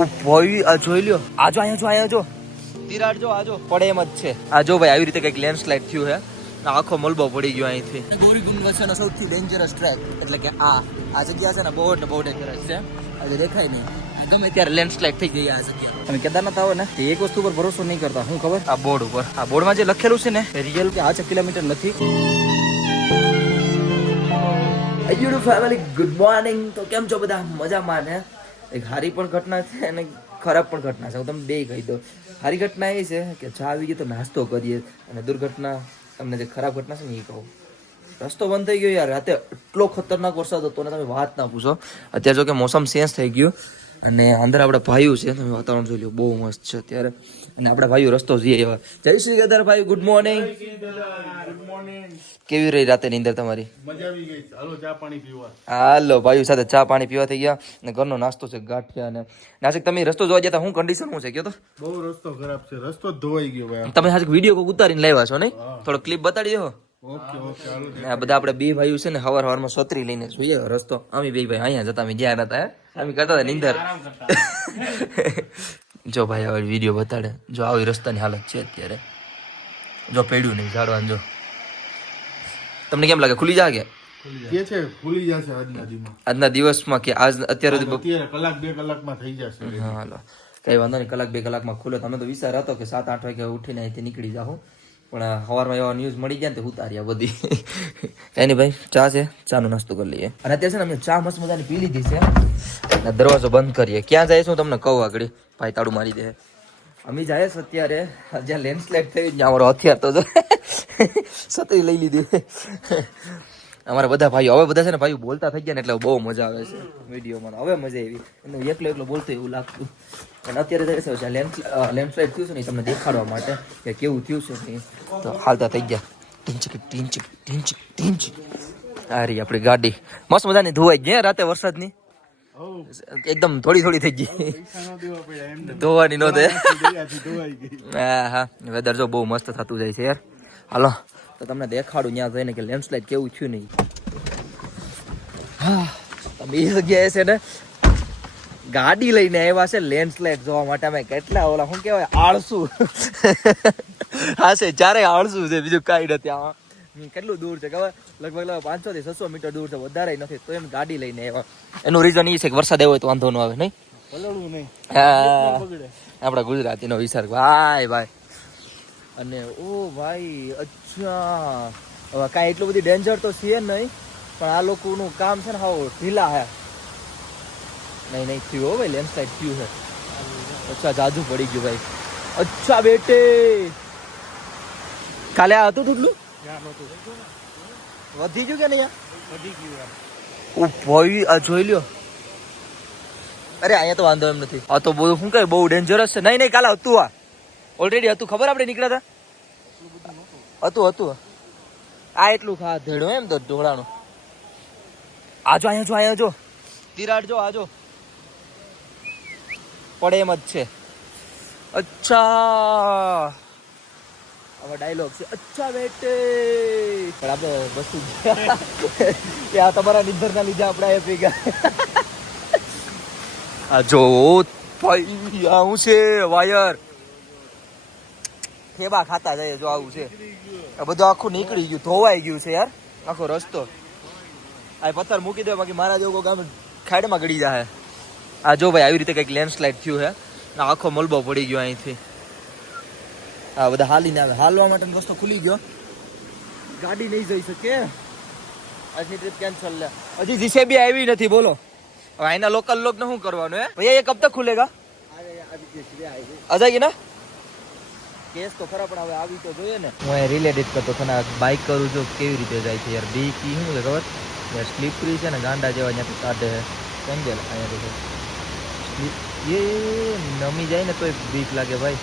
ઓ ભાઈ આ જોઈ લ્યો. આજો અહીંયા જો અહીંયા જો. તિરાડ જો આજો પડે એમ જ છે. આ જો ભાઈ આવી રીતે કંઈક લેન્ડસ્લાઇડ થયું છે. આખો મલબો પડી ગયો અહીંથી. ગોરી વચ્ચેનો સૌથી ડેન્જરસ ટ્રેક એટલે કે આ આ જગ્યા છે ને બહુ એટલે બહુ ડેન્જરસ છે. આજે દેખાય નહીં. ગમે ત્યારે લેન્ડસ્લાઇડ થઈ જાય આ જગ્યા. તમે કેદારનાથ આવો ને તે એક વસ્તુ પર ભરોસો નહીં કરતા. હું ખબર? આ બોર્ડ ઉપર. આ બોર્ડમાં જે લખેલું છે ને રિયલ કે આ કિલોમીટર નથી. યુટ્યુબ ફેમિલી ગુડ મોર્નિંગ તો કેમ છો બધા? મજામાં ને? એક સારી પણ ઘટના છે અને ખરાબ પણ ઘટના છે. હું તમને બે કહી દઉં. હારી ઘટના એ છે કે ચા આવી ગઈ તો નાસ્તો કરીએ અને દુર્ઘટના, તમને જે ખરાબ ઘટના છે ને એ કહું. રસ્તો બંધ થઈ ગયો યાર. રાતે એટલો ખતરનાક વરસાદ હતો ને તમે વાત ના પૂછો. અત્યારે જો કે મોસમ ચેન્જ થઈ ગયું. અને અંદર આપણા ભાઈઓ છે તમે વાતાવરણ જોઈ લો બહુ મસ્ત છે અત્યારે. અને આપણા ભાઈઓ રસ્તો જઈએ એવા. જય શ્રી કેદાર ભાઈ ગુડ મોર્નિંગ કેવી રહી રાતે નીંદર તમારી? મજા હાલો ચા પાણી પીવા હાલો ભાઈઓ સાથે ચા પાણી પીવા થઈ ગયા. અને ઘરનો નાસ્તો છે ગાંઠિયા અને નાસિક તમે રસ્તો જોવા જતા હું કન્ડિશન હું છે કયો તો? બહુ રસ્તો ખરાબ છે રસ્તો ધોવાઈ ગયો ભાઈ તમે આજે વીડિયો કોક ઉતારીને લાવ્યા છો નહીં? થોડો ક્લિપ બતાડી દો ને બધા આપણે બે ભાઈઓ છે ને હવાર હવારમાં છત્રી લઈને જોઈએ રસ્તો. અમે બે ભાઈ અહીંયા જતા અમે ગયા હતા અમે કરતા હતા નીંદર. જો ભાઈ હવે વીડિયો બતાડે. જો આવી રસ્તાની હાલત છે અત્યારે. જો પેડ્યું નહીં ઝાડવાનું જો. તમને કેમ લાગે ખુલી જાગે? કે છે જશે આજના દીમાં આજના દિવસમાં કે આજ અત્યારે અત્યારે કલાક બે કલાકમાં થઈ જશે. હા હાલો. કઈ વાંધો નહીં કલાક બે કલાકમાં ખુલે. તમે તો વિચાર હતો કે સાત આઠ વાગે ઉઠીને અહીંથી નીકળી જાઓ પણ સવારમાં એવા ન્યૂઝ મળી ગયા ને તો ઉતાર્યા બધી. કઈ નહીં ભાઈ ચા છે ચાનો નાસ્તો કરી લઈએ. અને અત્યારે છે ને અમે ચા મસ્ત મજાની પી લીધી છે. અને દરવાજો બંધ કરીએ. ક્યાં જાય છું તમને કહું આગળ. ભાઈ તાળું મારી દે. અમે જાય છે અત્યારે જ્યાં લેન્ડસ્લાઇડ થઈ ત્યાં અમારો હથિયાર તો જો લઈ લીધી. અમારા બધા ભાઈઓ હવે બધા છે ને ભાઈઓ બોલતા થઈ ગયા ને એટલે બહુ મજા આવે છે વિડીયોમાં. હવે મજા આવી. અને એકલો એકલો બોલતો એવું લાગતું. અને અત્યારે જાય છે લેન્ડસ્લાઇડ થયું છે ને તમને દેખાડવા માટે કે કેવું થયું છે ને તો હાલતા થઈ ગયા. ટીંચક ટીંચક ટીંચક ટીંચક. આ રહી આપણી ગાડી. મસ્ત મજાની ધોવાઈ ગઈ રાતે વરસાદની. એકદમ થોડી થોડી થઈ ગઈ. ધોવાની નો દે દરિયાથી ધોવાઈ ગઈ હા હા. વેધર જો બહુ મસ્ત થતું જાય છે યાર. હાલો. તો તમને દેખાડું ત્યાં જઈને કે લેન્ડસ્લાઇડ કેવું થયું નહીં. હા તમે એ જગ્યાએ છે ને ગાડી લઈને આવ્યા છે લેન્ડસ્લાઇડ જોવા માટે. અમે કેટલા ઓલા શું કહેવાય આળસુ. હા છે ચારે આળસુ છે બીજું કાંઈ નથી આમાં. કેટલું દૂર છે ખબર? લગભગ લગભગ પાંચસો થી છસો મીટર દૂર છે વધારે નથી તો એમ ગાડી લઈને આવ્યા. એનું રીઝન એ છે કે વરસાદ આવ્યો હોય તો વાંધો ન આવે નહીં? નહીં. આપણા ગુજરાતીનો વિચાર ભાઈ ભાઈ. અને ઓ ભાઈ અચ્છા. હવે કાંઈ એટલું બધી ડેન્જર તો છે નહીં પણ આ લોકોનું કામ છે ને હાવ ઢીલા હે. નહીં નહીં થયું હો ભાઈ લેન્ડસ્લાઇડ થયું છે અચ્છા જાજુ પડી ગયું ભાઈ. અચ્છા બેટે. કાલે આ હતું ત્યાં વધી ગયું કે નહીં વધી ગયું ઓ ભાઈ આ જોઈ લ્યો. અરે અહીંયા તો વાંધો એમ નથી. આ તો બહુ શું કહે બહુ ડેન્જરસ છે. નહીં નહીં કાલે હતું આ. ઓલરેડી હતું, ખબર આપણે નીકળ્યા હતા? હતું હતું. આ એટલું ખા ધેડો એમ તો ઢોળાનું આજો અહીંયા જો અહીંયા જો. તિરાડ જો આજો પડે એમ જ છે. અચ્છા. હવે ડાયલોગ છે. અચ્છા, બેટે. પણ આપણે વસ્તુ એ આ તમારા નિર્ભરના લીધે આપણે એ પી ગયા આ જો ભાઈ આવું છે, વાયર. ઠેબા ખાતા જાય જો આવું છે. આ બધું આખું નીકળી ગયું ધોવાઈ ગયું છે યાર. આખો રસ્તો. આ પથ્થર મૂકી દે બાકી મારા જેવો ગામ ખાડમાં ગળી જાય આ જો ભાઈ આવી રીતે કંઈક લેન્ડસ્લાઇડ થયું છે આખો મલબો પડી ગયો અહીંથી. આ બધા હાલીને આવે. હાલવા માટેનો રસ્તો ખુલી ગયો. ગાડી નહીં જઈ શકે. આજની ટ્રીપ કેન્સલ લે. હજી જીસેબી આવી નથી બોલો. હવે અહીંના લોકલ લોક ને શું કરવાનું હે? ભૈયા એ કબ તક ખુલેગા. અજાઈ ના? કેસ તો ખરા પણ હવે આવી તો જોઈએ ને. હું એ રિલેટેડ કરતો હતો બાઇક કરું છું કેવી રીતે જાય છે યાર? બી કી શું છે ખબર? યાર સ્લીપરી છે ને ગાંડા જેવા ત્યાંથી કાઢે સમજે અહીંયા તો એ નમી જાય ને તોય બીક લાગે ભાઈ.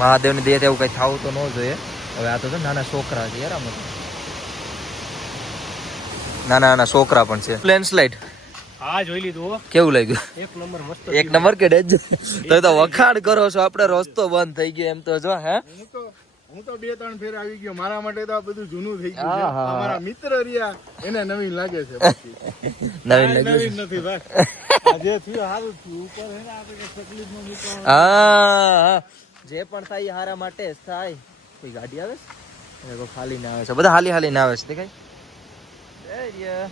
મહાદેવની દેહ એવું કઈ થવું તો ન જોઈએ. હવે આ તો છે નાના છોકરા છે યાર આમાં નાના નાના છોકરા પણ છે. પ્લેન સ્લાઇડ હા જોઈ લીધું કેવું લાગ્યું? એક નંબર મસ્ત એક નંબર કે ડેજ તો તો વખાણ કરો છો આપણે રસ્તો બંધ થઈ ગયો એમ તો જો હે? હું તો બે ત્રણ ફેર આવી ગયો. મારા માટે તો આ બધું જૂનું થઈ ગયું છે. અમારા મિત્ર રહ્યા એને નવીન લાગે છે નવીન નથી ભાઈ આ જે થયું સારું થયું. ઉપર હે ને આપણે કઈ તકલીફમાં મૂકવાનું. હા જે પણ થાય એ હારા માટે જ થાય. કોઈ ગાડી આવે છે? ખાલી ના આવે છે. બધા હાલી હાલી ના આવે છે દેખાય? એ રિયા.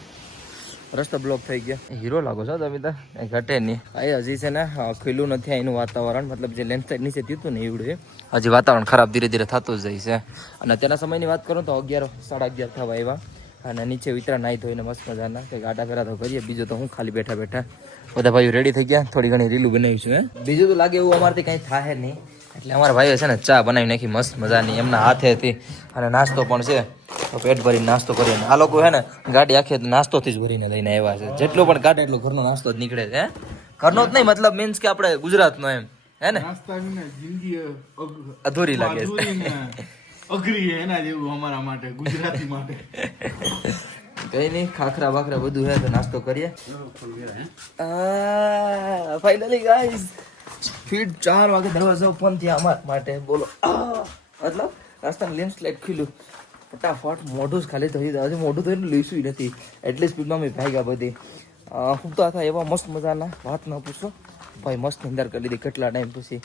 રસ્તો બ્લોક થઈ ગયો. હીરો લાગો છો તમે તો. એ ઘટે નહીં. અહીં હજી છે ને ખુલ્લું નથી એનું વાતાવરણ. મતલબ જે લેન્ડ સાઈડ નીચે થયું હતું ને એવડું હજી વાતાવરણ ખરાબ ધીરે ધીરે થતું જ જાય છે. અને તેના સમયની વાત કરું તો અગિયાર સાડા અગિયાર થવા આવ્યા. અને નીચે વિતરા નાહી ધોઈને મસ્ત મજાના કંઈક આટા ફેરા તો કરીએ. બીજું તો હું ખાલી બેઠા બેઠા. બધા ભાઈઓ રેડી થઈ ગયા. થોડી ઘણી રીલું બનાવીશું હે. બીજું તો લાગે એવું અમારથી કંઈ થાય નહીં. એટલે અમારા ભાઈઓ છે ને ચા બનાવી નાખી મસ્ત મજાની. એમના હાથેથી. અને નાસ્તો પણ છે. પેટ ભરીને નાસ્તો કરીને આ લોકો હે ને ગાડી આખી નાસ્તોથી જ ભરીને લઈને આવ્યા છે. જેટલો પણ કાઢે એટલો ઘરનો નાસ્તો જ નીકળે છે ઘરનો જ નહીં મતલબ મીન્સ કે આપણે ગુજરાતનો એમ હે ને? અધૂરી લાગે છે. અઘરી એના જેવું અમારા માટે ગુજરાતી માટે. કઈ નહીં ખાખરા બાખરા બધું હે તો નાસ્તો કરીએ. ફાઇનલી ગાઈસ ફીટ ચાર વાગે દરવાજો ઓપન થયા અમારા માટે. બોલો મતલબ રસ્તાની લેન્સ લાઇટ ખુલ્યું. ફટાફટ મોઢું જ ખાલી થઈ હજી મોઢું થઈને લઈશું નથી. એટલી સ્પીડમાં મેં ભાગ્યા બધી. હું તો હતા એવા મસ્ત મજાના વાત ન પૂછો. ભાઈ મસ્ત નિંદર કરી લીધી. કેટલા ટાઈમ પછી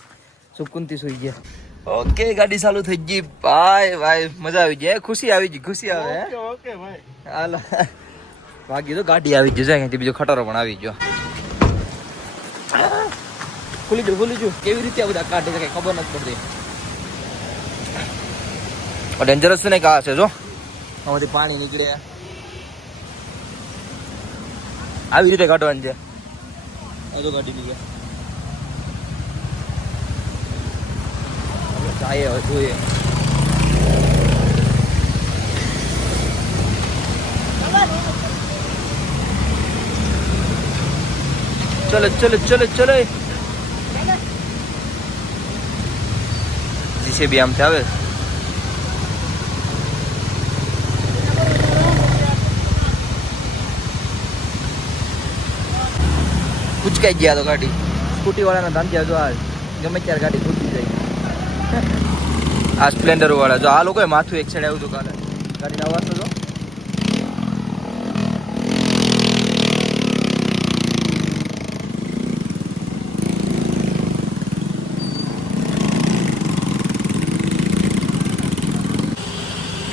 સુકુનથી સુઈ ગયા. ઓકે ગાડી ચાલુ થઈ ગઈ. ભાઈ ભાઈ મજા આવી ગઈ ખુશી આવી ગઈ ખુશી આવે ઓકે ભાઈ. હાલો. ભાગી તો ગાડી આવી ગઈ છે. અહીંયાથી બીજો ખટારો પણ આવી ગયો. ખુલી ગયું ખુલી ગયું. કેવી રીતે આ બધા કાઢે છે કઈ ખબર નથી પડતી. ડેન્જરસ ને કા છે જો. આમાંથી પાણી નીકળે. આવી રીતે કાઢવાની છે. આ તો કાઢી દીધા. ચાએ જોઈએ. ચલો ચલો ચલો ચલો. જીસીબી આમથી આવે. કૂચકાઈ ગયા તો ગાડી. સ્કૂટી વાળાના ધાંધ્યા જો આ ગમે ત્યારે ગાડી કૂદકી જાય. આ સ્પ્લેન્ડર વાળા જો આ લોકોએ માથું એક સાઈડ આવ્યું હતું કાલે. ગાડીનો અવાજ તો જો.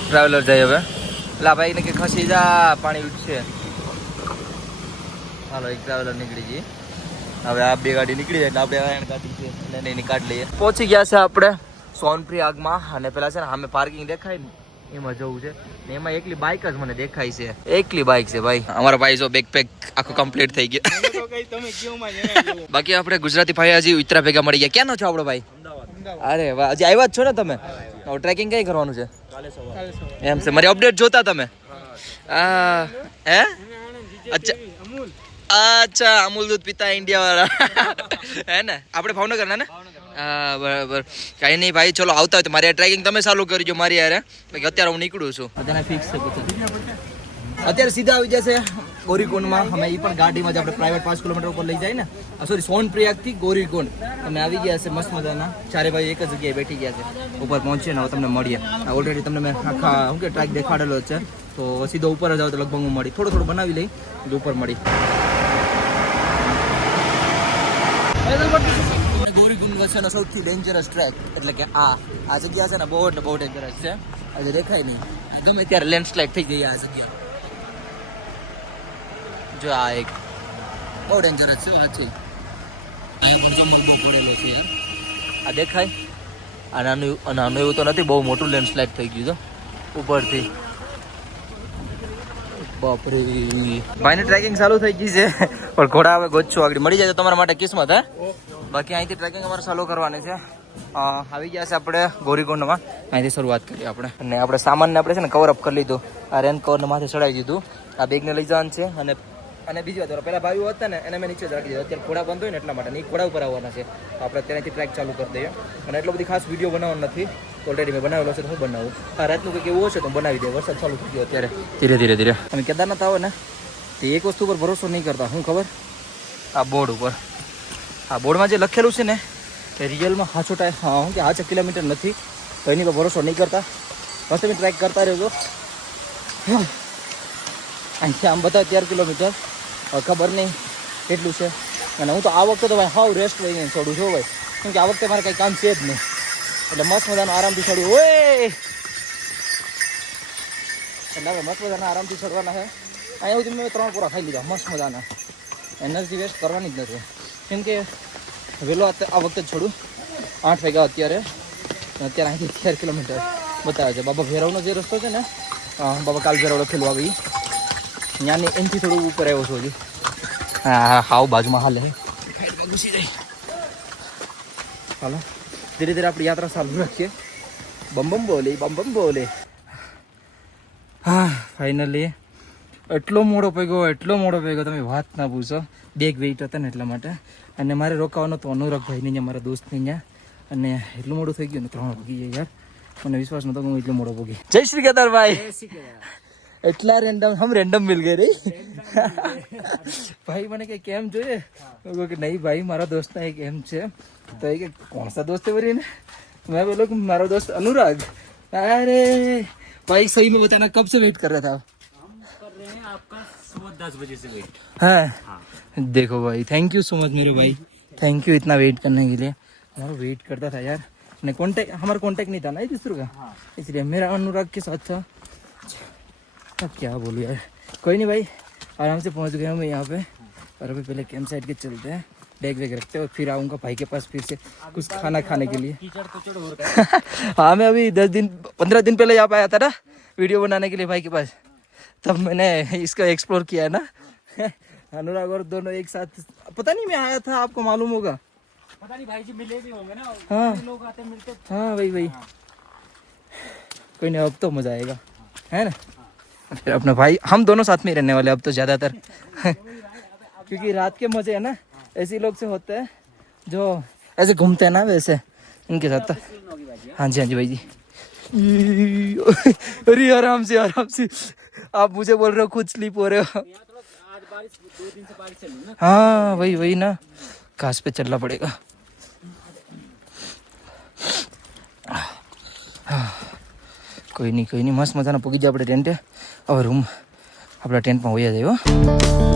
ટ્રાવેલર જાય હવે. લા ભાઈ ને કે ખસી જા, પાણી ઉઠશે હાલો, એક ટ્રાવેલર નીકળી ગઈ. હવે આ બે ગાડી નીકળી જાય એટલે આપણે ગાડી છે એટલે એને એની કાઢ લઈએ. પહોંચી ગયા છે આપણે સોનપ્રી આગમાં. અને પેલા છે ને સામે પાર્કિંગ દેખાય ને એમાં જવું છે. ને એમાં એકલી બાઇક જ મને દેખાય છે. એકલી બાઇક છે ભાઈ. અમારા ભાઈ જો બેક પેક આખું કમ્પ્લીટ થઈ ગયો. બાકી આપણે ગુજરાતી ભાઈ હજી ઉતરા ભેગા મળી ગયા. ક્યાંનો છો આપણો ભાઈ? અરે વાહ હજી આવ્યા જ છો ને તમે? ટ્રેકિંગ કઈ કરવાનું છે? એમ છે. મારી અપડેટ જોતા તમે? હે. અચ્છા. અમૂલ. અચ્છા અમૂલ દૂધ પીતા ઇન્ડિયા વાળા હે ને? આપણે ભાવનગર ના? ને હા બરાબર. કઈ નહીં ભાઈ ચલો આવતા હોય તો મારી ટ્રેકિંગ તમે ચાલુ કરજો મારી યારે બાકી અત્યારે હું નીકળું છું. અત્યારે ફિક્સ છે અત્યારે સીધા આવી જશે ગોરીકુંડમાં. અમે એ પણ ગાડીમાં જ આપણે પ્રાઇવેટ પાંચ કિલોમીટર ઉપર લઈ જાય ને. સોરી સોનપ્રિયાગથી ગોરીકુંડ. અમે આવી ગયા છે મસ્ત મજાના. ચારે ભાઈ એક જ જગ્યાએ બેઠી ગયા છે. ઉપર પહોંચીએ ને હવે તમને મળીએ. ઓલરેડી તમને મેં આખા શું કે ટ્રેક દેખાડેલો છે. તો સીધો ઉપર જ આવો તો લગભગ હું મળી. થોડું થોડું બનાવી લઈ ઉપર મળી. ગૌરીકુંડ વચ્ચેનો સૌથી ડેન્જરસ ટ્રેક એટલે કે આ આ જગ્યા છે ને બહુ એટલે બહુ ડેન્જરસ છે. આજે દેખાય નહીં. ગમે ત્યારે લેન્ડસ્લાઇડ થઈ જઈએ આ જગ્યા. જો આ એક બહુ ડેન્જરસ છે ચમક બહુ પડેલો છે, યાર. આ દેખાય? આ નાનું નાનું એવું તો નથી, બહુ મોટું લેન્ડસ્લાઇડ થઈ ગયું છે. ઉપરથી. બાપરે. ભાઈને ટ્રેકિંગ ચાલુ થઈ ગઈ છે. પણ ઘોડા હવે ગોચશું આગળ. મળી જાય તો તમારા માટે કિસ્મત, હે? બાકી અહીંથી ટ્રેકિંગ અમારે ચાલુ કરવાની છે. આવી ગયા છે આપણે ગોરીકુંડમાં. અહીંથી શરૂઆત કરીએ આપણે. અને આપણે સામાનને આપણે છે ને કવર અપ કરી લીધું. આ રેન કવરને માથે ચડાવી દીધું. આ બેગને લઈ જવાનું છે. અને અને બીજી વાત પહેલાં ભાઈઓ હતા ને, એને મેં નીચે જ રાખી દીધું. અત્યારે ઘોડા બંધ હોય ને એટલા માટે. એ ઘોડા ઉપર આવવાના છે. તો આપણે ત્યાંથી ટ્રેક ચાલુ કરી દઈએ. અને એટલો બધી ખાસ વીડિયો બનાવવાનો નથી. ઓલરેડી મેં બનાવેલો છે તો હું બનાવું? આ રાતનું કંઈક એવું હશે તો બનાવી દે. વરસાદ ચાલુ થઈ ગયો અત્યારે. ધીરે ધીરે ધીરે. તમે કેદારનાથ આવો ને તે એક વસ્તુ પર ભરોસો નહીં કરતા. શું ખબર? આ બોર્ડ ઉપર. આ બોર્ડમાં જે લખેલું છે ને એ રિયલમાં હાચો ટાઈમ હા શું કે હાચો કિલોમીટર નથી તો એની પર ભરોસો નહીં કરતા. બસ તમે ટ્રેક કરતા રહેજો. અહીંથી આમ બધા તેર કિલોમીટર. ખબર નહીં કેટલું છે. અને હું તો આ વખતે તો ભાઈ હાવ રેસ્ટ લઈને છોડું છું ભાઈ. કેમ કે આ વખતે મારે કંઈ કામ છે જ નહીં. એટલે મસ્ત મજાનું આરામથી ચડ્યું. ઓય! એટલે હવે મસ્ત મજાના આરામથી ચડવાના છે. અહીંયા સુધી મેં ત્રણ પૂરા ખાઈ લીધા, મસ્ત મજાના. એનર્જી વેસ્ટ કરવાની જ નથી. કેમ કે વહેલો આ વખતે જ છોડું. આઠ વાગ્યા અત્યારે. અત્યારે અહીંથી અગિયાર કિલોમીટર. બતાવે છે. બાબા ભેરવનો જે રસ્તો છે ને બાબા કાલ ભેરવડો ખેલવા ગઈ. ત્યાંની એનથી થોડું ઉપર આવ્યો છું હજી. હા હા બાજુમાં હાલે. ઘૂસી હાલો. ધીરે ધીરે આપણી યાત્રા ચાલુ રાખીએ. બમ બમ બોલે બમ બમ બોલે. હા ફાઇનલી એટલો મોડો પૈગો એટલો મોડો પૈગો તમે વાત ના પૂછો. બેગ વેઇટ હતા ને એટલા માટે. અને મારે રોકાવાનો તો અનુરાગભાઈ ને મારા દોસ્તને અહીંયા. અને એટલું મોડું થઈ ગયું ને ત્રણ વાગી ગયા યાર. મને વિશ્વાસ નતો કે હું એટલો મોડો ભોગી. જય શ્રી કેદારભાઈ. એટલા રેન્ડમ હમ રેન્ડમ મિલ ગઈ રે ભાઈ મને કે કેમ જોઈએ મેં કહ્યું કે નહીં ભાઈ મારા દોસ્તના એક એમ છે તો એ કે કોણ સા દોસ્ત है बोली ने मैं बोलो कि मारा दोस्त अनुराग अरे भाई सही में बताना कब से वेट कर रहा था कर रहे हैं आपका सुबह दस बजे से वेट हाँ देखो भाई थैंक यू सो मच मेरे भाई थैंक यू इतना वेट करने के लिए यार वेट करता था यार ने कांटेक्ट हमारा कांटेक्ट नहीं था ना दूसरों का इसलिए मेरा अनुराग के साथ था अब क्या बोलूँ यार कोई नहीं भाई आराम से पहुँच गया हूँ मैं यहाँ पे। और अभी पहले कैंप साइड के चलते हैं बैग वैग रखते हैं और फिर आऊँगा भाई के पास फिर से कुछ खाना खाने के लिए। तो हो मैं अभी दस दिन पंद्रह दिन पहले यहाँ पे आया था ना वीडियो बनाने के लिए भाई के पास। तब मैंने इसका एक्सप्लोर किया है ना। अनुराग और दोनों एक साथ पता नहीं मैं आया था आपको मालूम होगा। पता नहीं भाई जी मिले भी होंगे ना हाँ। लोग आते मिलते हाँ वही वही। कोई नहीं अब तो मज़ा आएगा। है ना? फिर अपना भाई, हम दोनों साथ में ही रहने वाले अब तो ज़्यादातर। क्योंकि रात के मज़े है ना, ऐसे लोग से होते हैं जो ऐसे घूमते हैं ना वैसे, इनके साथ तो। हाँ जी हाँ जी भाई जी। अरे, आराम से आराम से। आप मुझे बोल रहे हो खुद स्लीप हो रहे हो। हाँ वही वही ना। घास पे चलना पड़ेगा। कोई नहीं कोई नहीं, मस्त मज़ा ना पुगी जा पड़े टेंट હવે રૂમ. આપણા ટેન્ટમાં હોઈએ હો